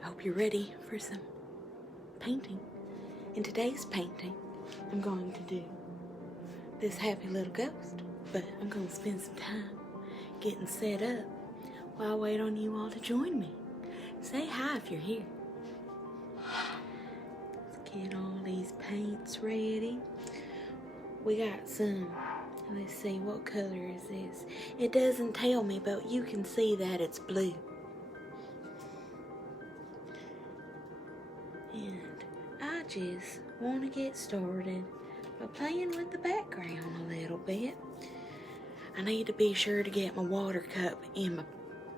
I hope you're ready for some painting. In today's painting, I'm going to do this happy little ghost, but I'm going to spend some time getting set up while I wait on you all to join me. Say hi if you're here. Let's get all these paints ready. We got some, let's see, what color is this? It doesn't tell me, but you can see that it's blue. And I just want to get started by playing with the background a little bit. I need to be sure to get my water cup and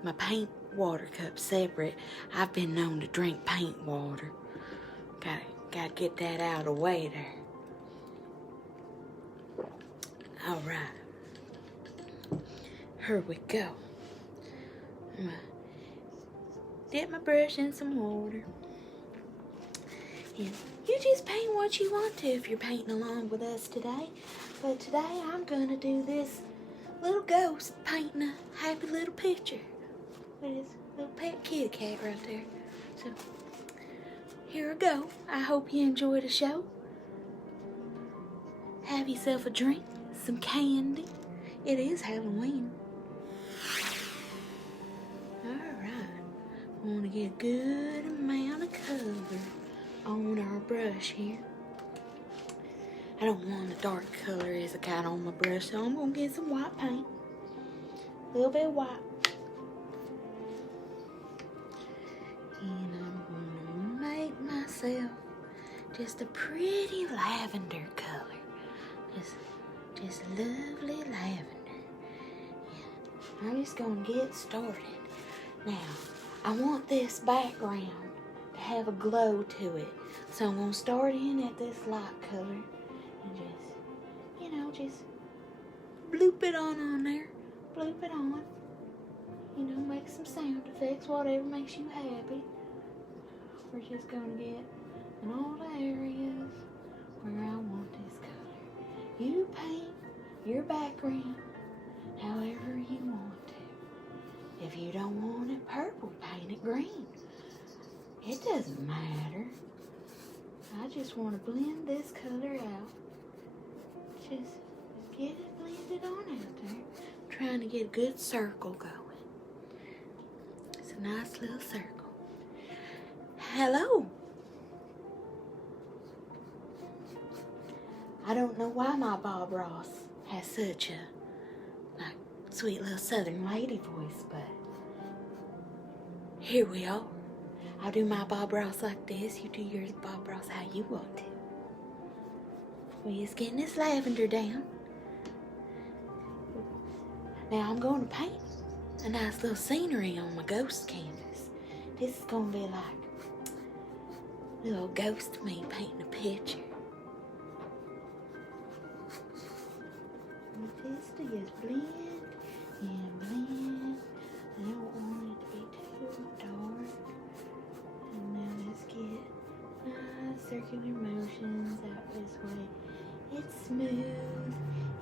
my paint water cup separate. I've been known to drink paint water. Gotta get that out of the way there. Alright. Here we go. I'm gonna dip my brush in some water. And you just paint what you want to if you're painting along with us today. But today I'm gonna do this little ghost painting a happy little picture with his little pet kitty cat right there. So here we go. I hope you enjoy the show. Have yourself a drink, some candy. It is Halloween. Alright. I want to get a good amount of color on our brush here. I don't want a dark color as I got on my brush, so I'm going to get some white paint. A little bit of white. And I'm going to make myself just a pretty lavender color. Just lovely lavender. Yeah. I'm just going to get started. Now, I want this background to have a glow to it. So I'm going to start in at this light color and just bloop it on there. Bloop it on. Make some sound effects, whatever makes you happy. We're just going to get in all the areas where I want this color. You paint your background however you want to. If you don't want it purple, paint it green. It doesn't matter. I just want to blend this color out. Just get it blended on out there. I'm trying to get a good circle going. It's a nice little circle. Hello. I don't know why my Bob Ross has such a sweet little southern lady voice, but here we are. I'll do my Bob Ross like this. You do yours, Bob Ross, how you want to. We're just getting this lavender down. Now I'm going to paint a nice little scenery on my ghost canvas. This is going to be like a little ghost of me painting a picture. This to just blend and blend. I don't want it to be too dark. And now let's get nice circular motions out this way. It's smooth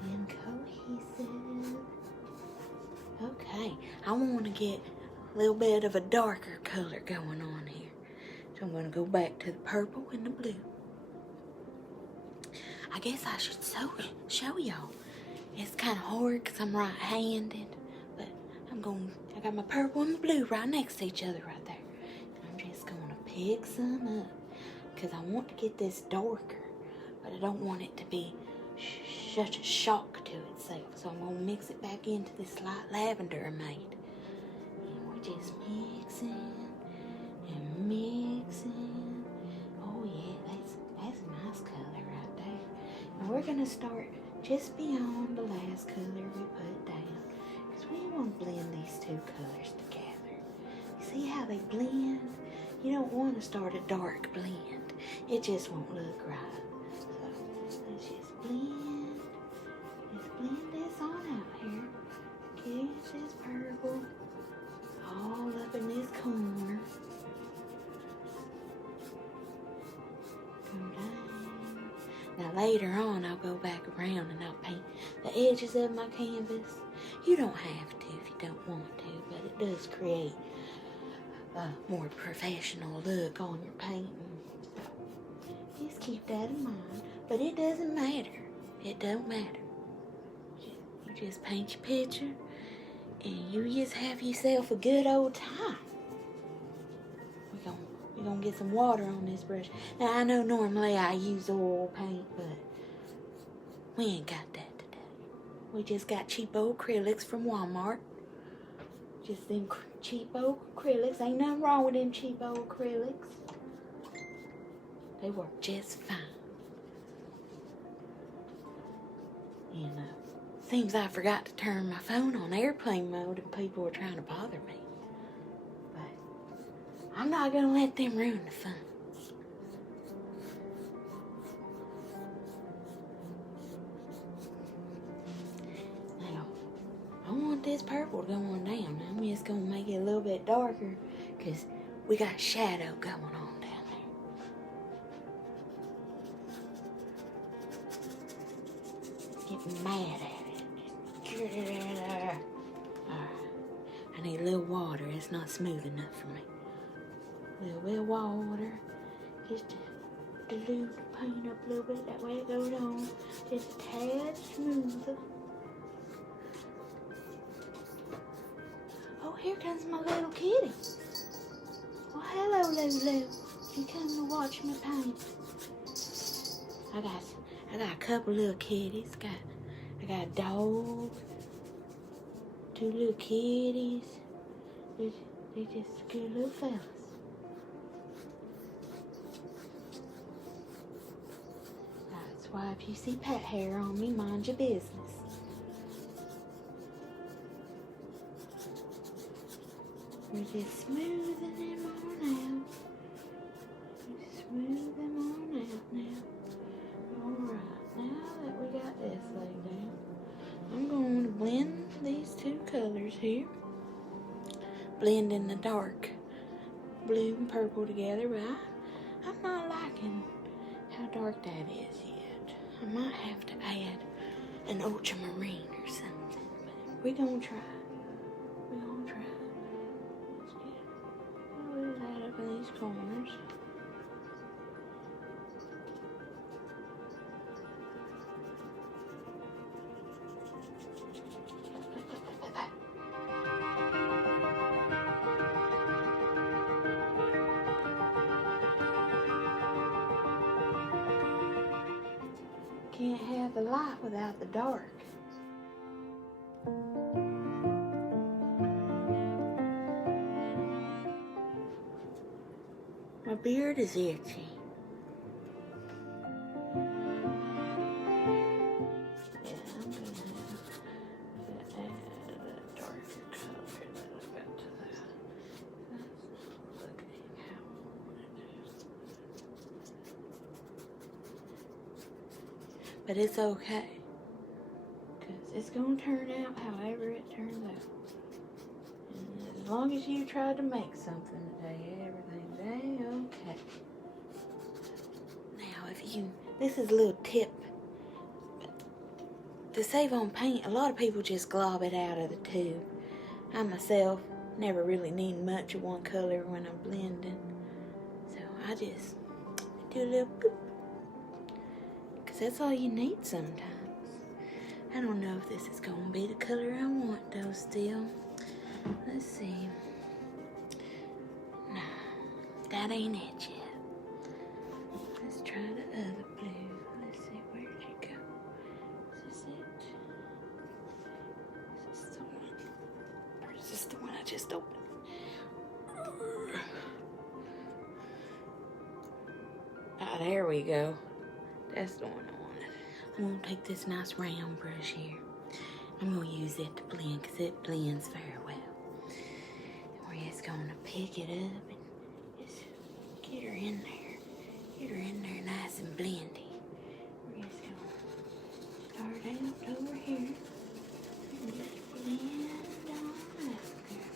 and cohesive. Okay, I want to get a little bit of a darker color going on here. So I'm going to go back to the purple and the blue. I guess I should show y'all. It's kind of hard because I'm right-handed, but I got my purple and my blue right next to each other right there. And I'm just going to pick some up because I want to get this darker, but I don't want it to be such a shock to itself. So I'm going to mix it back into this light lavender I made. And we're just mixing and mixing. Oh yeah, that's a nice color right there. And we're going to start just beyond the last color we put down, because we want to blend these two colors together. You see how they blend? You don't want to start a dark blend. It just won't look right. So let's just blend. Let's blend this on out here. Get this purple all up in this corner. Come down. Now later on, I'll go back around and I'll paint the edges of my canvas. You don't have to if you don't want to, but it does create a more professional look on your painting. Just keep that in mind. But it doesn't matter. It don't matter. You just paint your picture and you just have yourself a good old time. We're gonna get some water on this brush. Now I know normally I use oil paint, but we ain't got that today. We just got cheap old acrylics from Walmart. Just them cheap old acrylics. Ain't nothing wrong with them cheap old acrylics. They work just fine. And seems I forgot to turn my phone on airplane mode and people were trying to bother me. But I'm not gonna let them ruin the fun. Now, I want this purple going down. I'm just gonna make it a little bit darker because we got shadow going on down there. Getting mad at it. Alright. I need a little water. It's not smooth enough for me. A little bit of water. Just to dilute the paint up a little bit. That way it goes on just a tad smoother. Oh, here comes my little kitty. Well, hello, Lulu. You come to watch me paint. I got a couple little kitties. I got a dog. 2 little kitties. They just good little fellas. That's why if you see pet hair on me, mind your business. We're just smoothing them on out. Just smooth them on out now. Alright, now that we got this laid down, I'm going to blend these 2 colors here. Blend in the dark blue and purple together, but I'm not liking how dark that is yet. I might have to add an ultramarine or something, but we're gonna try. We're gonna try. Let's get a little of that up in these corners. Can't have the light without the dark. My beard is itchy. Yeah, I'm gonna have to add a darker color that I got to that. That's not looking how I want it to. But it's okay, because it's going to turn out however it turns out. And as long as you try to make something today, everything's okay. Now, this is a little tip. To save on paint, a lot of people just glob it out of the tube. I myself never really need much of one color when I'm blending. So I just do a little boop. That's all you need sometimes. I don't know if this is going to be the color I want though still. Let's see. No, that ain't it yet. Let's try the other blue. Let's see, where did you go? Is this it? Is this the one? Or is this the one I just opened? Ah, there we go. That's the one I wanted. I'm going to take this nice round brush here. I'm going to use it to blend because it blends very well. And we're just going to pick it up and just get her in there. Get her in there nice and blendy. We're just going to start out over here and just blend on up there.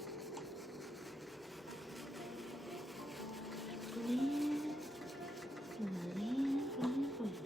Just blend, blend, blend, blend.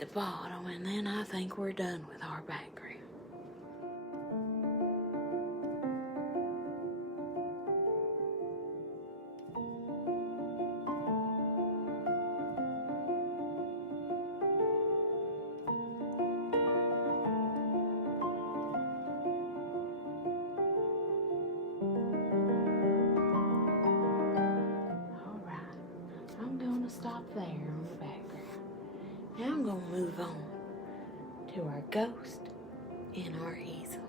at the bottom, and then I think we're done with our background. Stop there on the background. Now I'm going to move on to our ghost and our easel.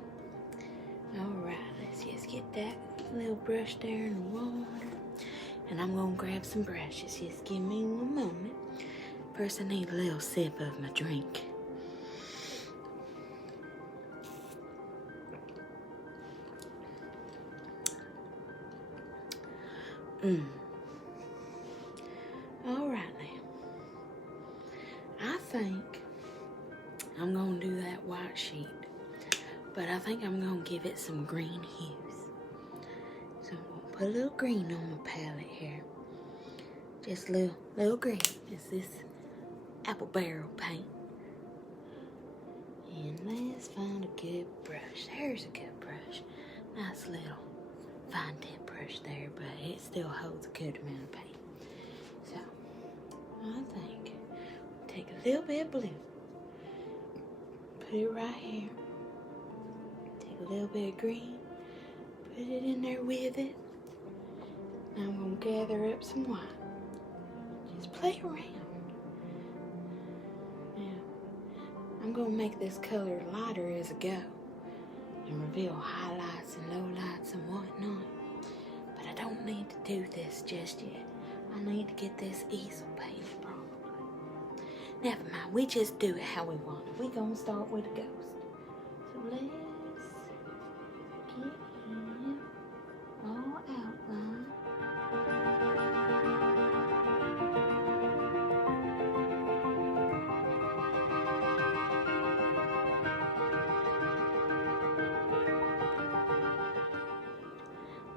Alright, let's just get that little brush there in the water. And I'm going to grab some brushes. Just give me one moment. First I need a little sip of my drink. Alright now. I think I'm going to do that white sheet. But I think I'm going to give it some green hues. So I'm going to put a little green on my palette here. Just a little green. It's this apple barrel paint. And let's find a good brush. There's a good brush. Nice little fine tip brush there, but it still holds a good amount of paint. So, I think take a little bit of blue. Put it right here. Take a little bit of green. Put it in there with it. Now I'm going to gather up some white. Just play around. Now, I'm going to make this color lighter as I go. And reveal highlights and lowlights and whatnot. But I don't need to do this just yet. I need to get this easel painted probably. Never mind, we just do it how we want it. We're going to start with a ghost. So let's get him all outlined.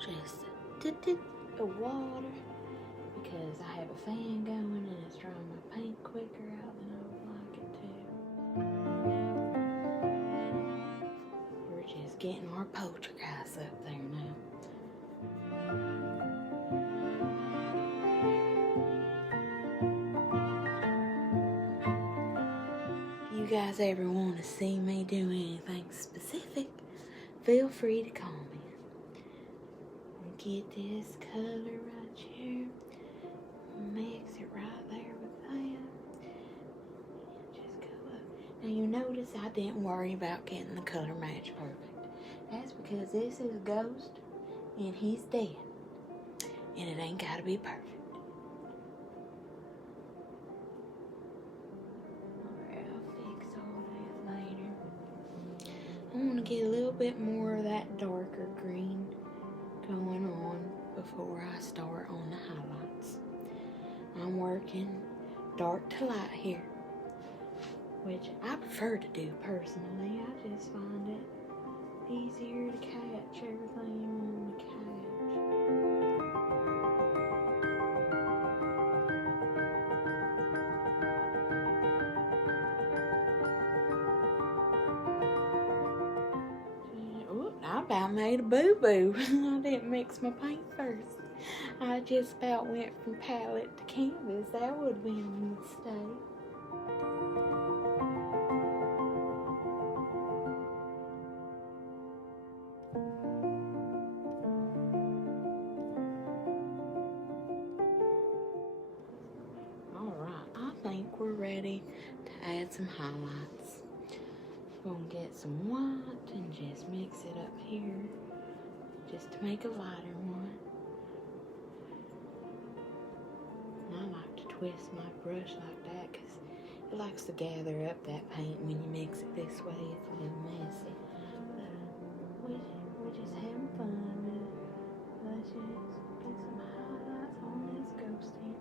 Just a dip of water because I have a fan going and it's drying my paint quicker out than I would like it to. We're just getting our poltergeist up there now. If you guys ever want to see me do anything specific, feel free to comment. Get this color right here. Mix it right there with that. Just go up. Now you notice I didn't worry about getting the color match perfect. That's because this is a ghost and he's dead. And it ain't gotta be perfect. Alright, I'll fix all that later. I want to get a little bit more of that darker green going on before I start on the highlights. I'm working dark to light here, which I prefer to do personally. I just find it easier to catch everything you want to catch. I about made a boo-boo. I didn't mix my paint first. I just about went from palette to canvas. That would have been a mistake. Alright, I think we're ready to add some highlights. Gonna get some white and just mix it up here just to make a lighter one. And I like to twist my brush like that because it likes to gather up that paint when you mix it this way. It's a little messy. But we're just having fun with it. Let's just get some highlights on this ghost here.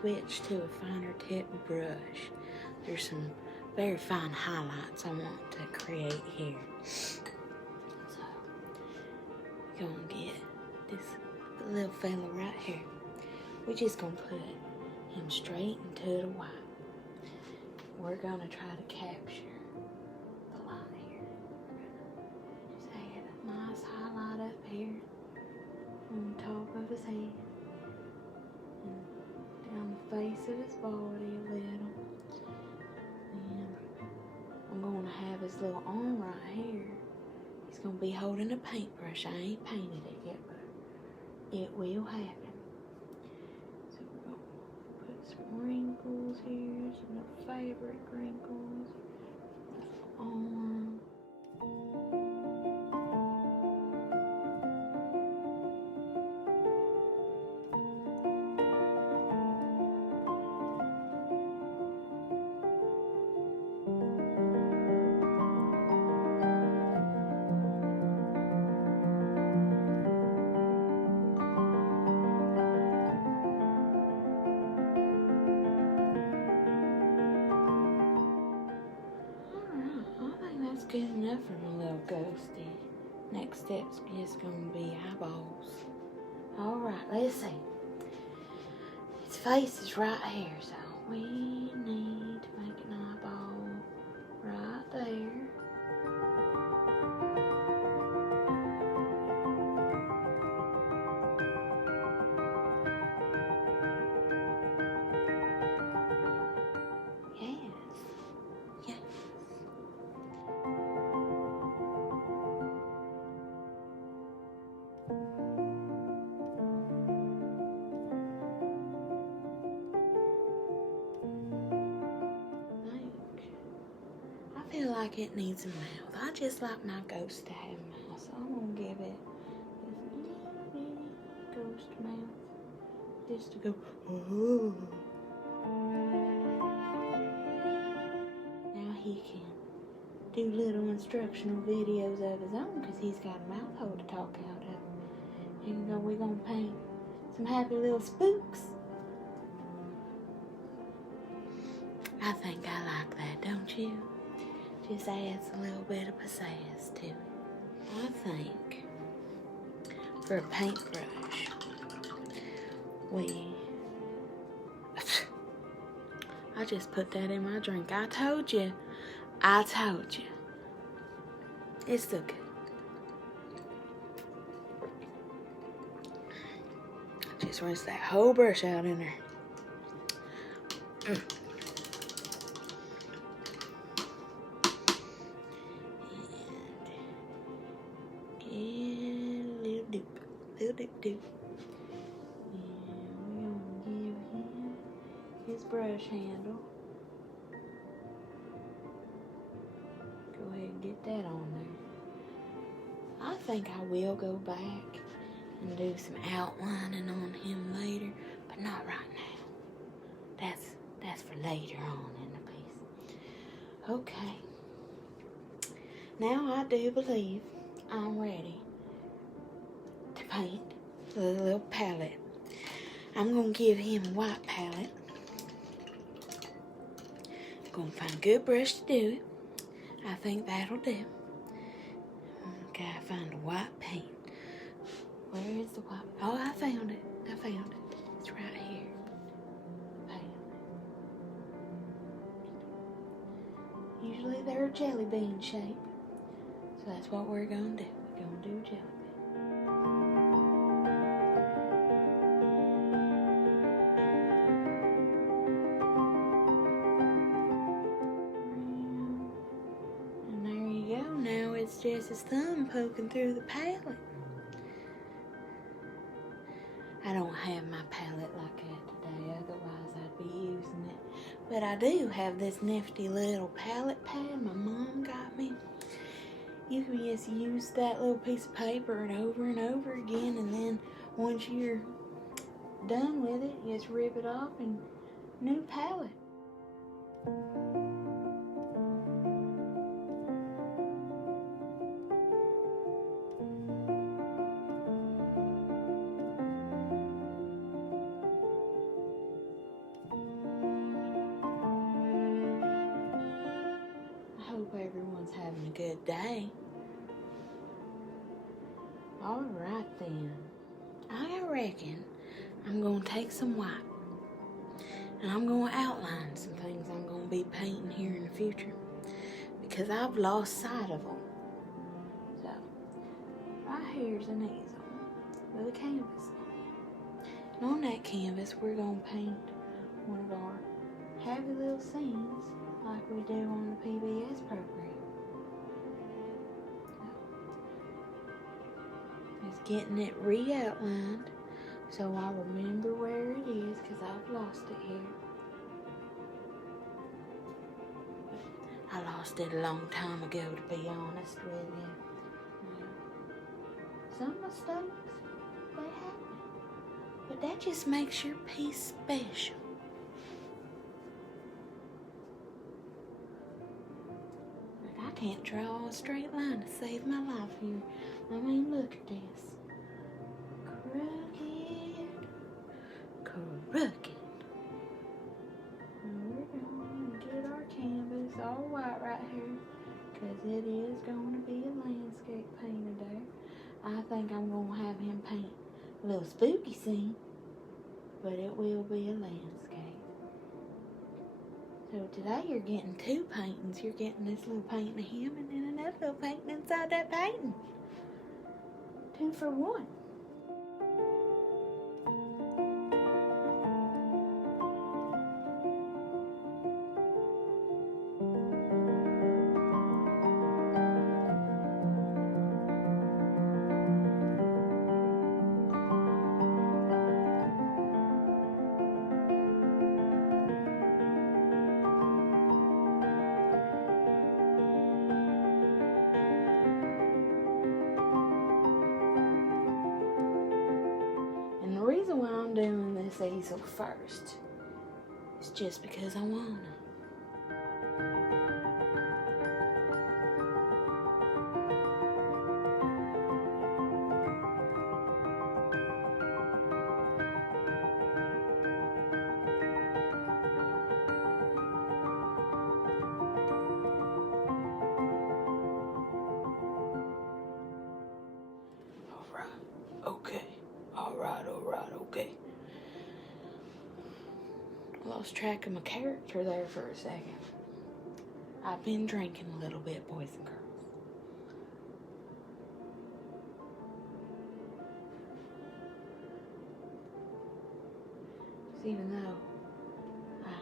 switch to a finer tip brush. There's some very fine highlights I want to create here. So, we're gonna get this little fella right here. We're just gonna put him straight into the white. We're gonna try to capture the light here. Just add a nice highlight up here on the top of his head and down the face of his body a little. And I'm gonna have his little arm right here. He's gonna be holding a paintbrush. I ain't painted it yet, but it will happen. Some wrinkles here, some of my favorite wrinkles. Arm. Good enough for my little ghosty. Next step's just gonna be eyeballs. Alright, let's see. His face is right here, so we need to make an eyeball right there. I feel like it needs a mouth. I just like my ghost to have a mouth, so I'm gonna give it this little bitty ghost mouth just to go, oh. Now he can do little instructional videos of his own because he's got a mouth hole to talk out of. Here we go, we're gonna paint some happy little spooks. I think I like that, don't you? Just adds a little bit of pizzazz to it. I think for a paintbrush, I just put that in my drink. I told you. It's so good. Just rinse that whole brush out in there. Little dip. And we're gonna give him his brush handle. Go ahead and get that on there. I think I will go back and do some outlining on him later, but not right now. That's for later on in the piece. Okay. Now I do believe I'm ready to paint the little palette. I'm gonna give him a white palette. I'm gonna find a good brush to do it. I think that'll do. Gotta find a white paint. Where is the white? Oh, I found it. It's right here. Usually they're jelly bean shape. So that's what we're gonna do. We're gonna do jelly bean. And there you go. Now it's just his thumb poking through the palette. I don't have my palette like that today, otherwise I'd be using it. But I do have this nifty little palette pad my mom got me. You can just use that little piece of paper and over again, and then once you're done with it, you just rip it off and new palette. good day. Alright then. I reckon I'm going to take some white and I'm going to outline some things I'm going to be painting here in the future because I've lost sight of them. So, right here's an easel with a canvas on it. And on that canvas, we're going to paint one of our happy little scenes like we do on the PBS program. Just getting it re-outlined so I remember where it is because I've lost it here. I lost it a long time ago, to be honest with you. Some mistakes, they happen. But that just makes your piece special. Like, I can't draw a straight line to save my life here. I mean, look at this. Crooked. And we're going to get our canvas all white right here because it is going to be a landscape painter there. I think I'm going to have him paint a little spooky scene, but it will be a landscape. So today you're getting two paintings. You're getting this little painting of him and then another little painting inside that painting. 2 for 1. The reason why I'm doing this easel first is just because I wanna. Okay. I lost track of my character there for a second. I've been drinking a little bit, boys and girls. Even though I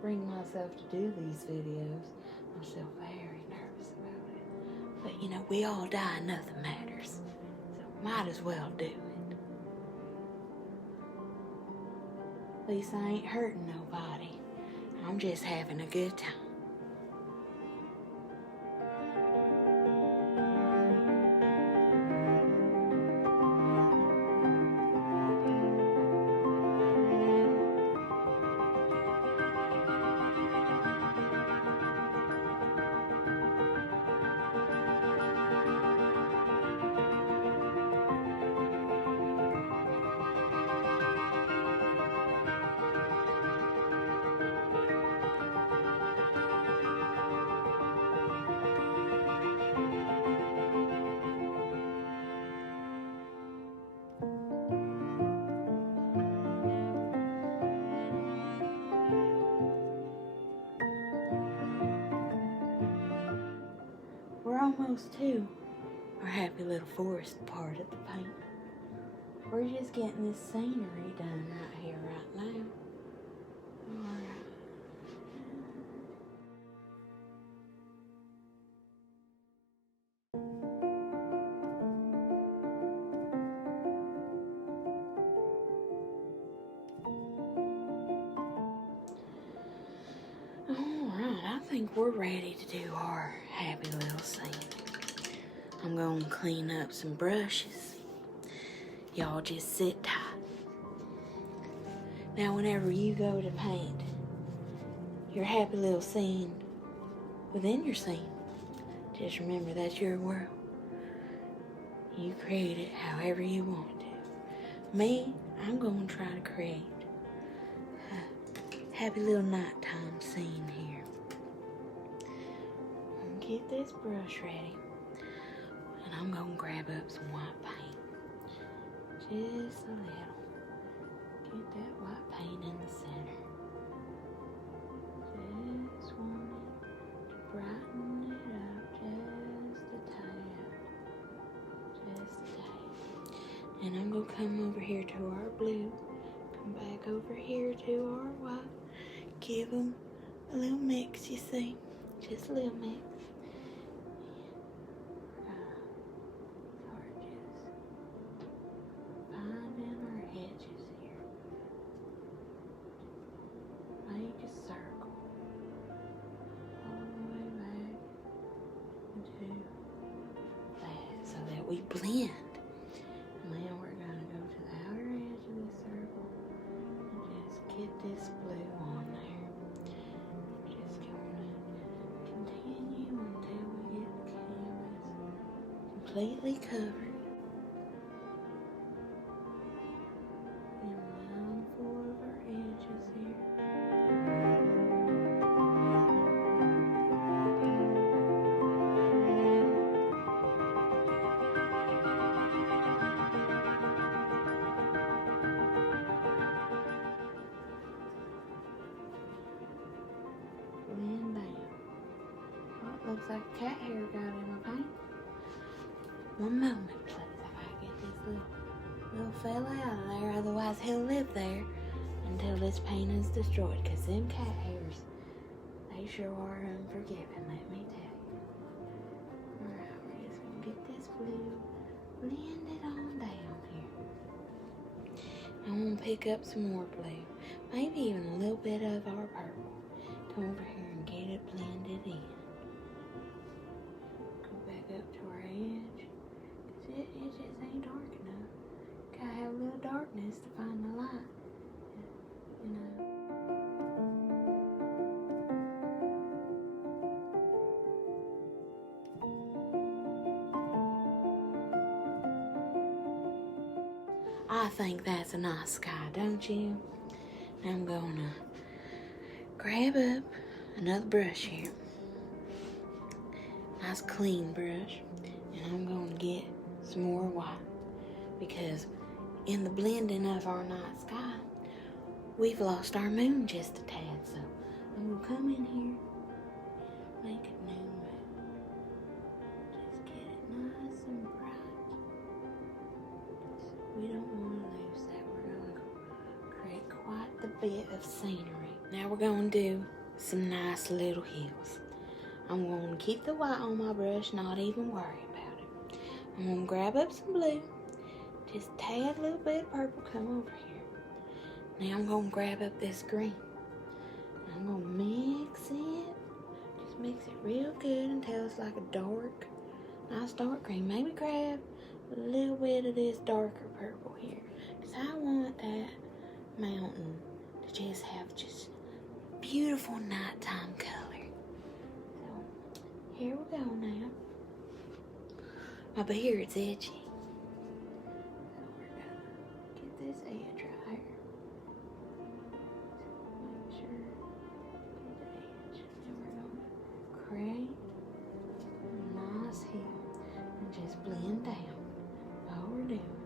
bring myself to do these videos, I'm still very nervous about it. But you know, we all die, nothing matters. So might as well do it. At least I ain't hurting nobody. I'm just having a good time. We're almost to our happy little forest part of the paint. We're just getting this scenery done right here, right now. Alright. Alright, I think we're ready to do our happy little scene. I'm going to clean up some brushes. Y'all just sit tight. Now whenever you go to paint your happy little scene within your scene, just remember that's your world. You create it however you want to. Me, I'm going to try to create a happy little nighttime scene here. get this brush ready. And I'm gonna grab up some white paint. Just a little. Get that white paint in the center. Just want it to brighten it up just a tad. Just a tad. And I'm gonna come over here to our blue. Come back over here to our white. Give them a little mix, you see. Just a little mix. Finding our edges here. Make a circle. All the way back into that so that we blend. And then we're going to go to the outer edge of this circle and just get this blue on there. Just going to continue until we get the canvas completely covered. And mindful of our edges here. Blend down. Oh, it looks like cat hair got in my paint. One moment, please. I gotta get this little fella out of there, otherwise he'll live there until this paint is destroyed. Cause them cat hairs, they sure are unforgiving, let me tell you. Alright, we're just gonna get this blue, blend it on down here. I'm gonna pick up some more blue, maybe even a little bit of our purple. Come over here and get it blended in. Go back up to our edge. Cause it just ain't dark enough. Gotta have a little darkness to find the light. You know. I think that's a nice sky, don't you? I'm gonna grab up another brush here. Nice clean brush. And I'm gonna get some more white. Because in the blending of our night sky, we've lost our moon just a tad. So I'm gonna come in here and make a new moon. Just get it nice and bright. We don't want to lose that. We're gonna create quite the bit of scenery. Now we're gonna do some nice little hills. I'm gonna keep the white on my brush, not even worry about it. I'm gonna grab up some blue. Just tad little bit of purple, come over here. Now I'm gonna grab up this green. I'm gonna mix it. Just mix it real good until it's like a nice dark green. Maybe grab a little bit of this darker purple here. Because I want that mountain to just have just beautiful nighttime color. So here we go now. My beard's itchy. This edge right here. Make sure get the edge. And we're going to create a nice hill and just blend down. All we're doing,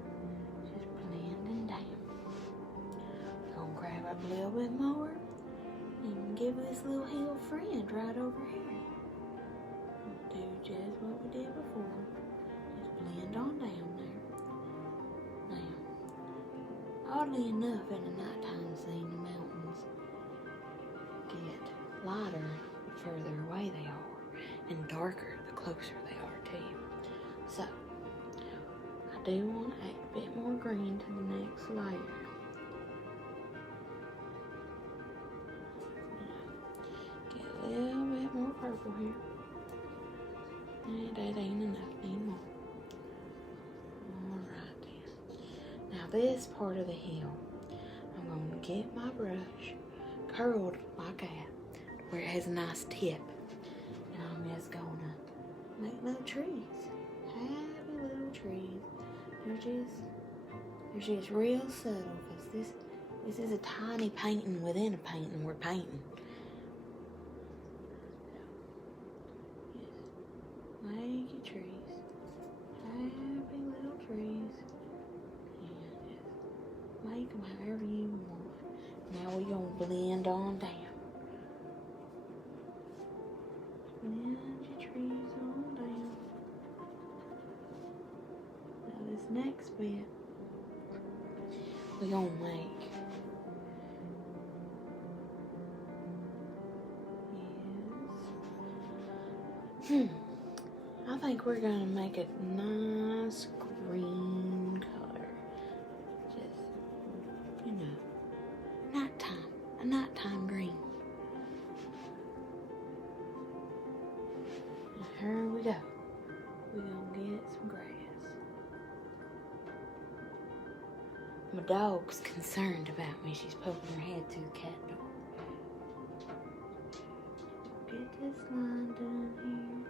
just blending down. Gonna grab up a little bit more and give this little hill friend right over here. Do just what we did before. Just blend on down there. Oddly enough, in the nighttime scene, the mountains get lighter the further away they are, and darker the closer they are to you. So, I do want to add a bit more green to the next layer. Get a little bit more purple here. That ain't enough, need more. Now this part of the hill, I'm going to get my brush curled like that, where it has a nice tip. And I'm just going to make little trees, happy little trees. They're just real subtle, because this is a tiny painting within a painting we're painting. Just trees. Happy little trees. And just make them however you want. Now we're going to blend on down. Blend your trees on down. Now this next bit, we're going to make. I think we're going to make a nice green color. Just, you know, nighttime. A nighttime green. And here we go. We're going to get some grass. My dog's concerned about me. She's poking her head through the cat door. Get this line done here.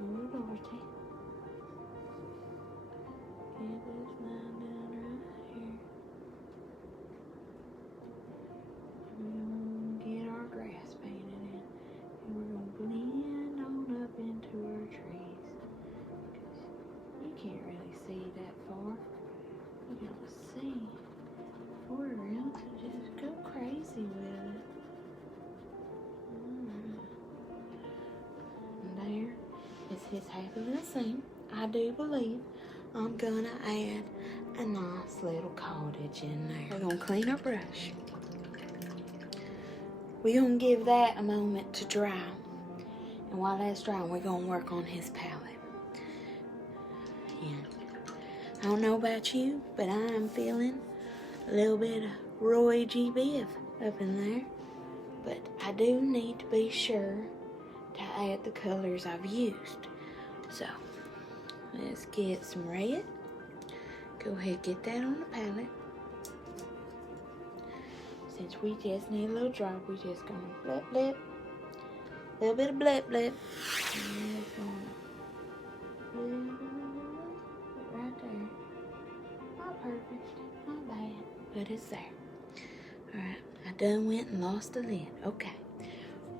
Oh, Dorothy. Get this line done right here. We're going to get our grass painted in. And we're going to blend on up into our trees. You can't really see that far. You don't see foreground, so just go crazy with it. And there is his happy little scene. I do believe I'm gonna add a nice little cottage in there. We're gonna clean our brush. We're gonna give that a moment to dry. And while that's drying, we're gonna work on his palette. Yeah. I don't know about you, but I'm feeling a little bit of Roy G. Biv up in there. But I do need to be sure to add the colors I've used. So, let's get some red. Go ahead, get that on the palette. Since we just need a little drop, we just gonna blip blip. A little bit of blip blip. And it's gonna blip right there. Not perfect, not bad, but it's there. Alright, I done went and lost the lid. Okay,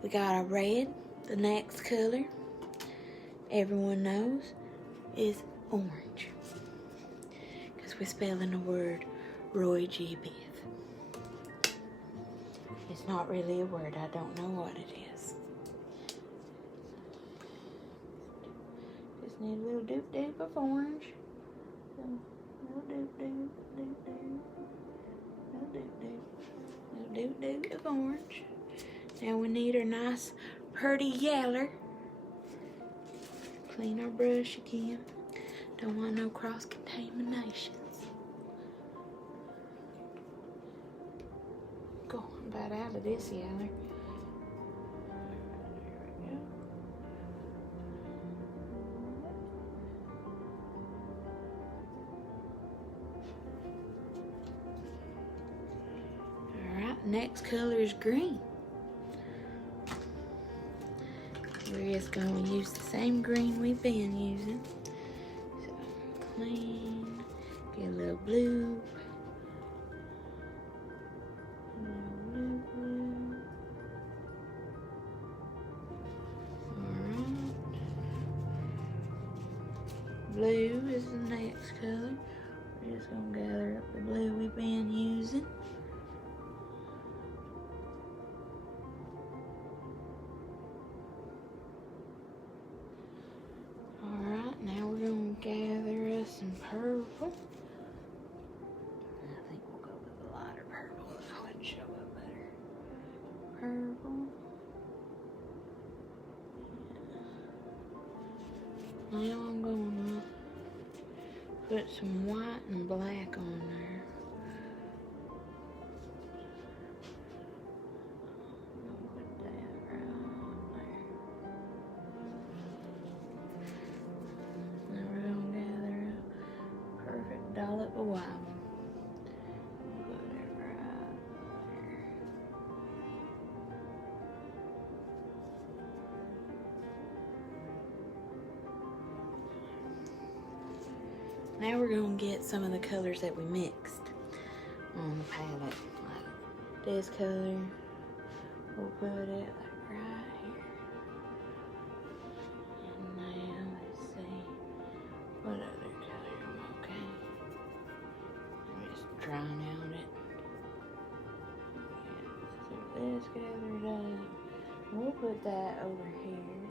we got our red. The next color, everyone knows, is orange. Because we're spelling the word Roy G. Biv. It's not really a word. I don't know what it is. Just need a little doop doop of orange. A little doop doop, doop doop. Little doop doop. Little doop doop of orange. Now we need our nice pretty yeller. Clean our brush again. Don't want no cross contaminations. Go on about out of this yeller. There we go. Alright, next color is green. We're just going to use the same green we've been using. So, clean, get a little blue. A little blue, blue. Alright. Blue is the next color. We're just going to gather up the blue we've been using. Gather us some purple. I think we'll go with a lighter purple so it'll show up better. Purple. Yeah. Now I'm going to put some white and black on there. Dollop of white. Put it right there. Now we're going to get some of the colors that we mixed on the palette. Like this color, we'll put it like right here. this gathered up. We'll put that over here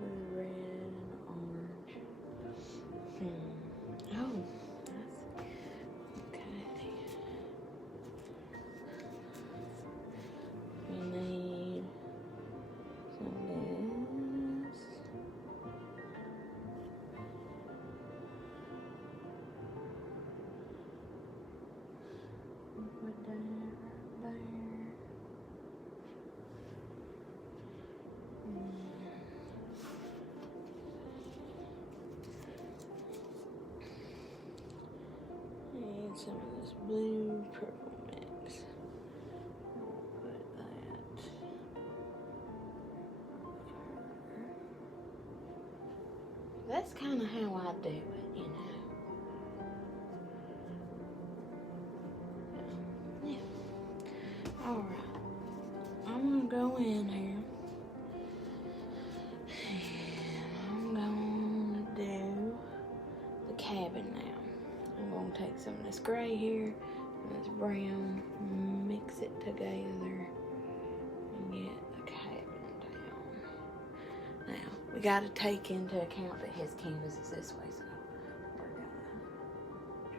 with red and orange. Oh, that's okay. We need some of this. Put that right there. And some of this blue purple mix. We'll put that. That's kind of how I do it, you know. Yeah. All right. I'm gonna go in here. And I'm gonna do the cabin now. I'm gonna take some of this gray here and this brown, mix it together, and get the cabin down. Now, we gotta take into account that his canvas is this way, so we're gonna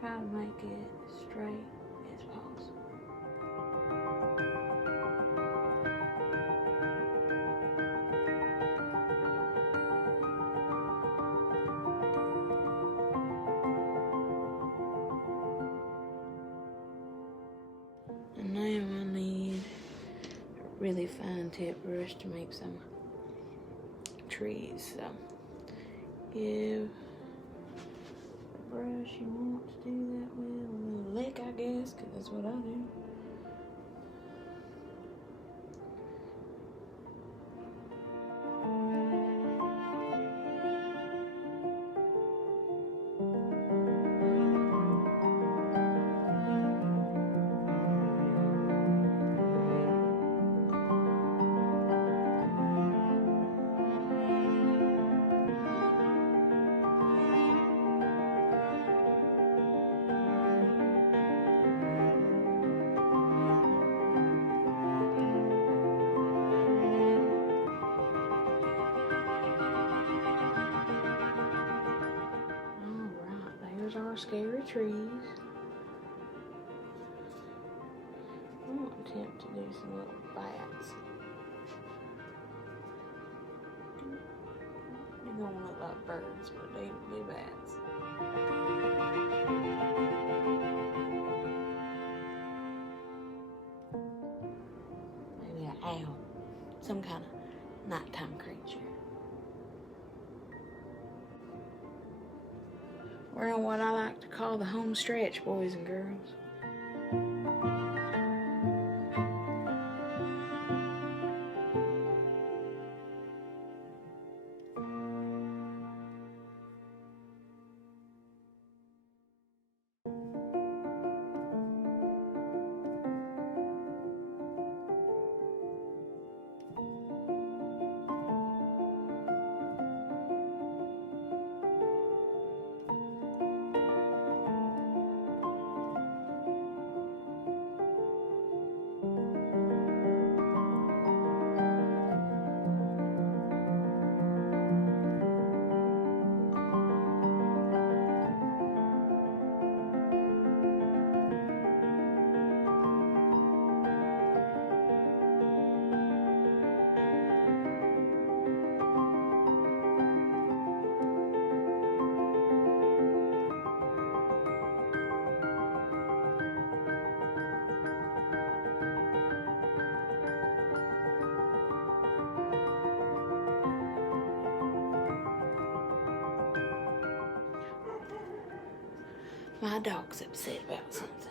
try to make it as straight as possible. And now I need a really fine tip brush to make some trees. So give the brush you want to do that with a little lick, I guess, because that's what I do. Our scary trees. I'm gonna attempt to do some little bats. They're gonna look like birds, but they be bats. Maybe an owl, some kind of nighttime creature. We're on what I like to call the home stretch, boys and girls. My dog's upset about something.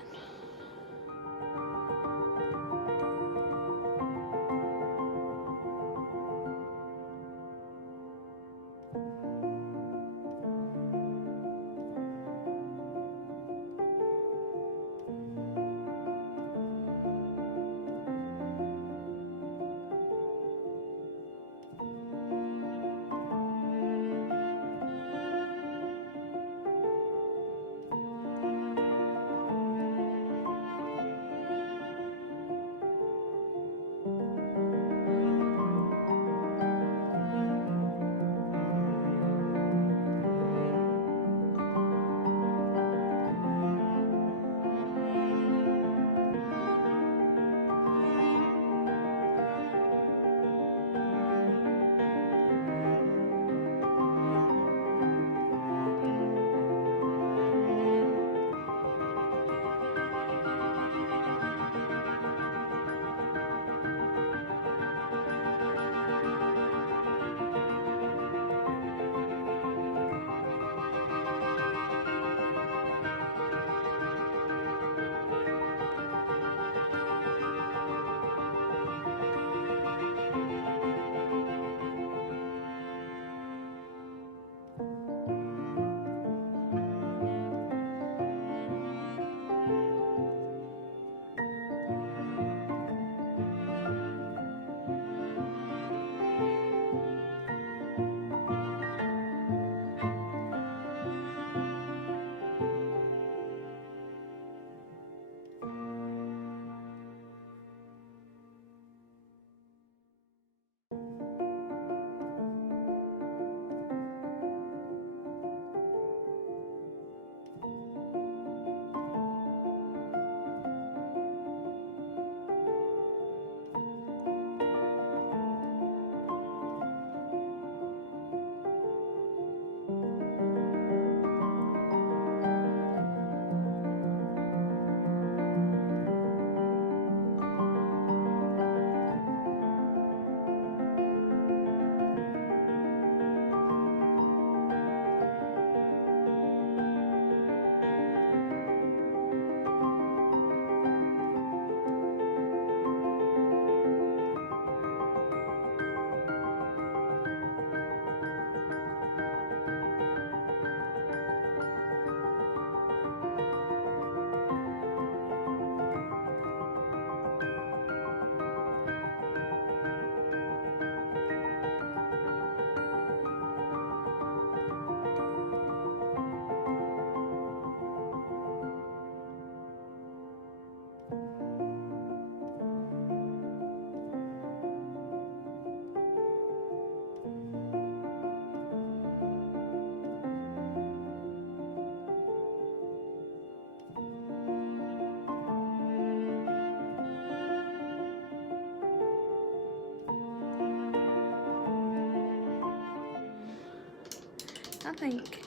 I think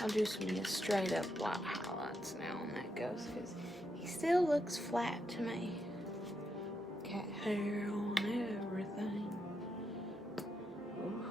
I'll do some just straight up white highlights now on that goes, because he still looks flat to me. Cat hair on everything. Ooh.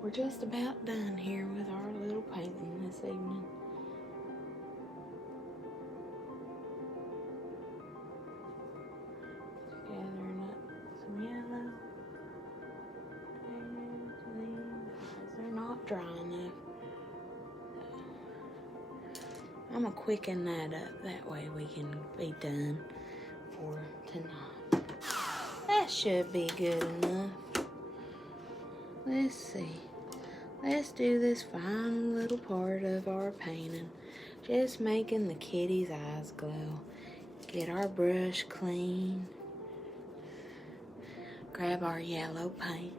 We're just about done here with our little painting this evening. Gathering up some yellow. They're not dry enough. I'm gonna quicken that up. That way we can be done for tonight. That should be good enough. Let's see. Let's do this final little part of our painting. Just making the kitty's eyes glow. Get our brush clean. Grab our yellow paint.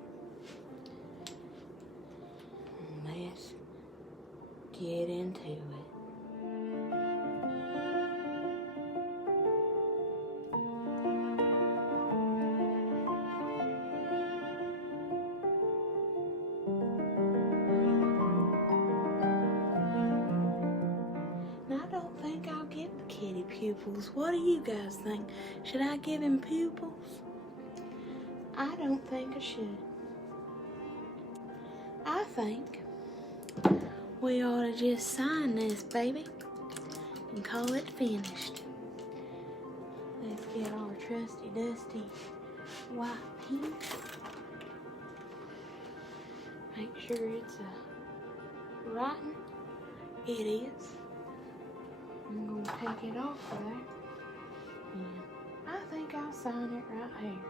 And let's get into it. Pupils. What do you guys think? Should I give him pupils? I don't think I should. I think we ought to just sign this baby and call it finished. Let's get our trusty dusty white pen. Make sure it's writing. It is. I'm going to take it off there, and I think I'll sign it right here.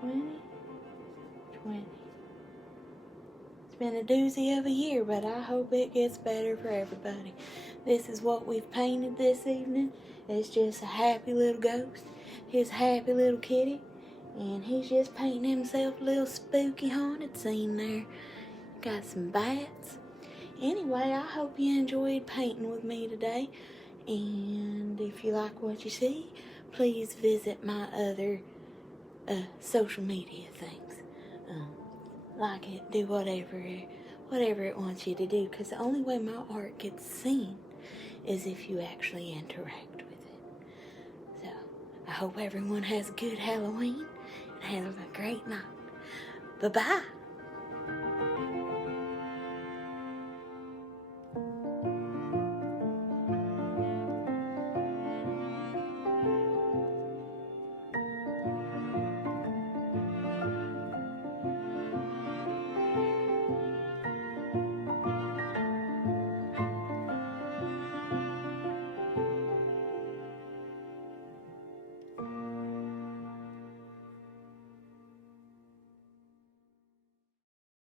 2020. It's been a doozy of a year, but I hope it gets better for everybody. This is what we've painted this evening. It's just a happy little ghost, his happy little kitty, and he's just painting himself a little spooky haunted scene there. Got some bats. Anyway, I hope you enjoyed painting with me today. And if you like what you see, please visit my other social media things. Like it, do whatever it wants you to do. Because the only way my art gets seen is if you actually interact with it. So, I hope everyone has a good Halloween and has a great night. Bye-bye.